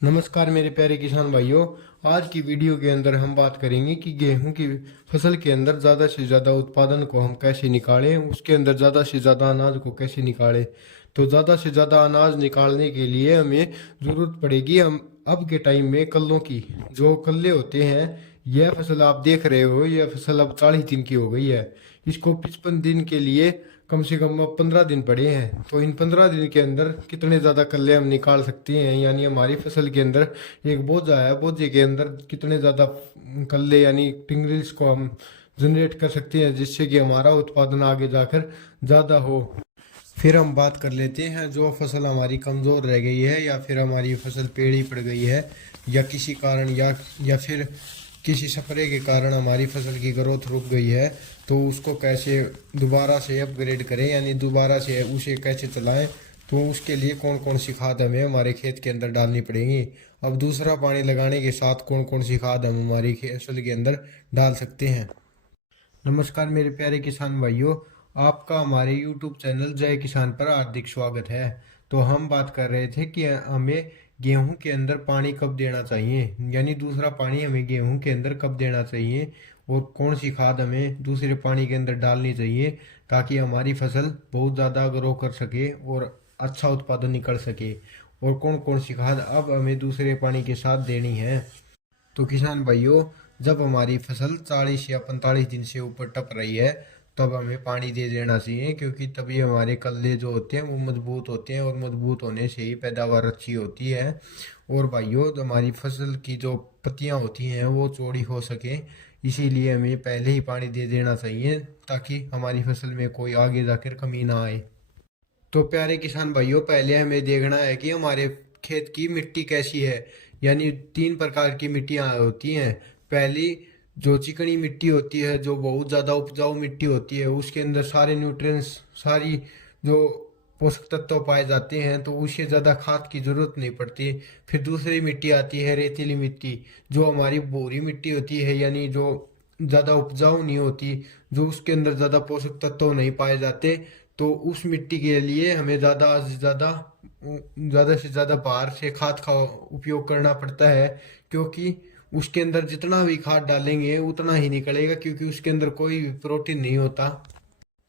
नमस्कार मेरे प्यारे किसान भाइयों। आज की वीडियो के अंदर हम बात करेंगे कि गेहूं की फसल के अंदर ज़्यादा से ज़्यादा उत्पादन को हम कैसे निकालें, उसके अंदर ज़्यादा से ज़्यादा अनाज को कैसे निकालें। तो ज़्यादा से ज़्यादा अनाज निकालने के लिए हमें ज़रूरत पड़ेगी हम अब के टाइम में कल्लों की। जो कल्ले होते हैं, यह फसल आप देख रहे हो, यह फसल अब 40 दिन की हो गई है। इसको 55 दिन के लिए कम से कम अब 15 दिन पड़े हैं। तो इन 15 दिन के अंदर कितने ज़्यादा कल्ले हम निकाल सकते हैं, यानी हमारी फसल के अंदर एक बोझा है, बोझे के अंदर कितने ज़्यादा कल्ले यानी टिंगरिल्स को हम जनरेट कर सकते हैं, जिससे कि हमारा उत्पादन आगे जाकर ज़्यादा हो। फिर हम बात कर लेते हैं जो फसल हमारी कमज़ोर रह गई है, या फिर हमारी फसल टेढ़ी पड़ गई है, या किसी कारण या फिर किसी स्प्रे के कारण हमारी फसल की ग्रोथ रुक गई है। तो उसको कैसे दोबारा से अपग्रेड करें, यानी दोबारा से उसे कैसे चलाएं। तो उसके लिए कौन कौन सी खाद हमें हमारे खेत के अंदर डालनी पड़ेगी। अब दूसरा पानी लगाने के साथ कौन कौन सी खाद हम हमारी फसल के अंदर डाल सकते हैं। नमस्कार मेरे प्यारे किसान भाइयों, आपका हमारे YouTube चैनल जय किसान पर हार्दिक स्वागत है। तो हम बात कर रहे थे कि हमें गेहूं के अंदर पानी कब देना चाहिए, यानी दूसरा पानी हमें गेहूं के अंदर कब देना चाहिए, और कौन सी खाद हमें दूसरे पानी के अंदर डालनी चाहिए, ताकि हमारी फसल बहुत ज़्यादा ग्रो कर सके और अच्छा उत्पादन निकल सके। और कौन कौन सी खाद अब हमें दूसरे पानी के साथ देनी है। तो किसान भाइयों, जब हमारी फसल 40 या 45 दिन से ऊपर टप रही है, तब हमें पानी दे देना चाहिए, क्योंकि तभी हमारे कल्ले जो होते हैं वो मजबूत होते हैं, और मजबूत होने से ही पैदावार अच्छी होती है। और भाइयों, तो हमारी फसल की जो पत्तियां होती हैं वो चौड़ी हो सके, इसीलिए हमें पहले ही पानी दे देना चाहिए, ताकि हमारी फसल में कोई आगे जाकर कमी ना आए। तो प्यारे किसान भाइयों, पहले हमें देखना है कि हमारे खेत की मिट्टी कैसी है। यानी 3 प्रकार की मिट्टियाँ होती हैं। पहली जो चिकनी मिट्टी होती है, जो बहुत ज़्यादा उपजाऊ मिट्टी होती है, उसके अंदर सारे न्यूट्रिएंट्स, सारी जो पोषक तत्व पाए जाते हैं, तो उसे ज़्यादा खाद की जरूरत नहीं पड़ती। फिर दूसरी मिट्टी आती है रेतीली मिट्टी, जो हमारी भूरी मिट्टी होती है, यानी जो ज़्यादा उपजाऊ नहीं होती, जो उसके अंदर ज़्यादा पोषक तत्व नहीं पाए जाते। तो उस मिट्टी के लिए हमें ज़्यादा से ज़्यादा बाहर से खाद का उपयोग करना पड़ता है, क्योंकि उसके अंदर जितना भी खाद डालेंगे उतना ही निकलेगा, क्योंकि उसके अंदर कोई भी प्रोटीन नहीं होता।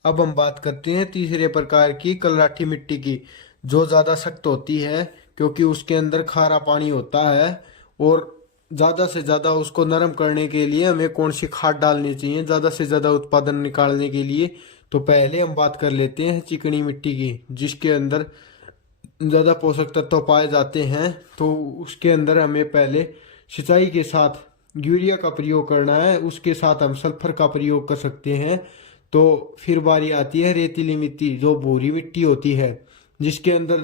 अब हम बात करते हैं तीसरे प्रकार की कलराठी मिट्टी की, जो ज़्यादा सख्त होती है, क्योंकि उसके अंदर खारा पानी होता है। और ज़्यादा से ज़्यादा उसको नरम करने के लिए हमें कौन सी खाद डालनी चाहिए ज़्यादा से ज़्यादा उत्पादन निकालने के लिए। तो पहले हम बात कर लेते हैं चिकनी मिट्टी की, जिसके अंदर ज़्यादा पोषक तत्व पाए जाते हैं। तो उसके अंदर हमें पहले सिंचाई के साथ यूरिया का प्रयोग करना है, उसके साथ हम सल्फर का प्रयोग कर सकते हैं। तो फिर बारी आती है रेतीली मिट्टी, जो भूरी मिट्टी होती है, जिसके अंदर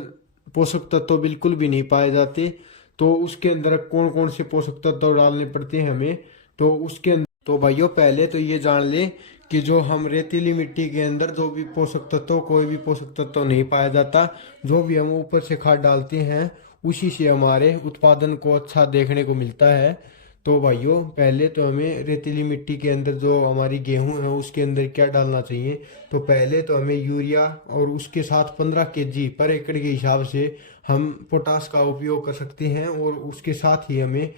पोषक तत्व बिल्कुल भी नहीं पाए जाते। तो उसके अंदर कौन कौन से पोषक तत्व डालने पड़ते हैं हमें। तो उसके अंदर तो भाइयों, पहले तो ये जान लें कि जो हम रेतीली मिट्टी के अंदर जो भी पोषक तत्व, कोई भी पोषक तत्व नहीं पाया जाता, जो भी हम ऊपर से खाद डालते हैं उसी से हमारे उत्पादन को अच्छा देखने को मिलता है। तो भाइयों, पहले तो हमें रेतीली मिट्टी के अंदर जो हमारी गेहूं है उसके अंदर क्या डालना चाहिए। तो पहले तो हमें यूरिया और उसके साथ 15 केजी पर एकड़ के हिसाब से हम पोटास का उपयोग कर सकते हैं, और उसके साथ ही हमें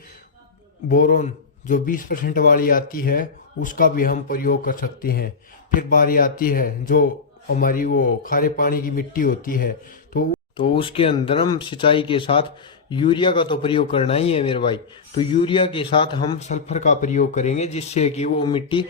बोरोन जो 20% वाली आती है उसका भी हम प्रयोग कर सकते हैं। फिर बारी आती है जो हमारी वो खारे पानी की मिट्टी होती है, तो उसके अंदर हम सिंचाई के साथ यूरिया का तो प्रयोग करना ही है मेरे भाई। तो यूरिया के साथ हम सल्फर का प्रयोग करेंगे, जिससे कि वो मिट्टी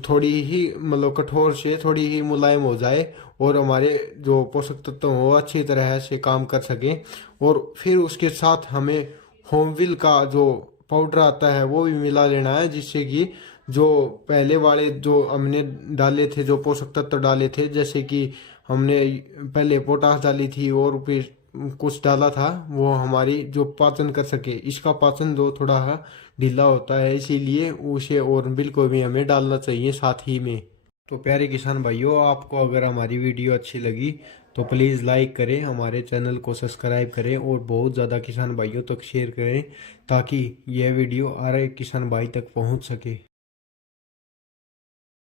थोड़ी ही मतलब कठोर से थोड़ी ही मुलायम हो जाए, और हमारे जो पोषक तत्व हो अच्छी तरह से काम कर सकें। और फिर उसके साथ हमें होमविल का जो पाउडर आता है वो भी मिला लेना है, जिससे कि जो पहले वाले जो हमने डाले थे, जो पोषक तत्व डाले थे, जैसे कि हमने पहले पोटास डाली थी और फिर कुछ डाला था, वो हमारी जो पाचन कर सके, इसका पाचन जो थोड़ा ढीला होता है, इसीलिए उसे और बिल्कुल भी हमें डालना चाहिए साथ ही में। तो प्यारे किसान भाइयों, आपको अगर हमारी वीडियो अच्छी लगी तो प्लीज़ लाइक करें, हमारे चैनल को सब्सक्राइब करें, और बहुत ज़्यादा किसान भाइयों तक शेयर करें, ताकि यह वीडियो हर एक किसान भाई तक पहुंच सके।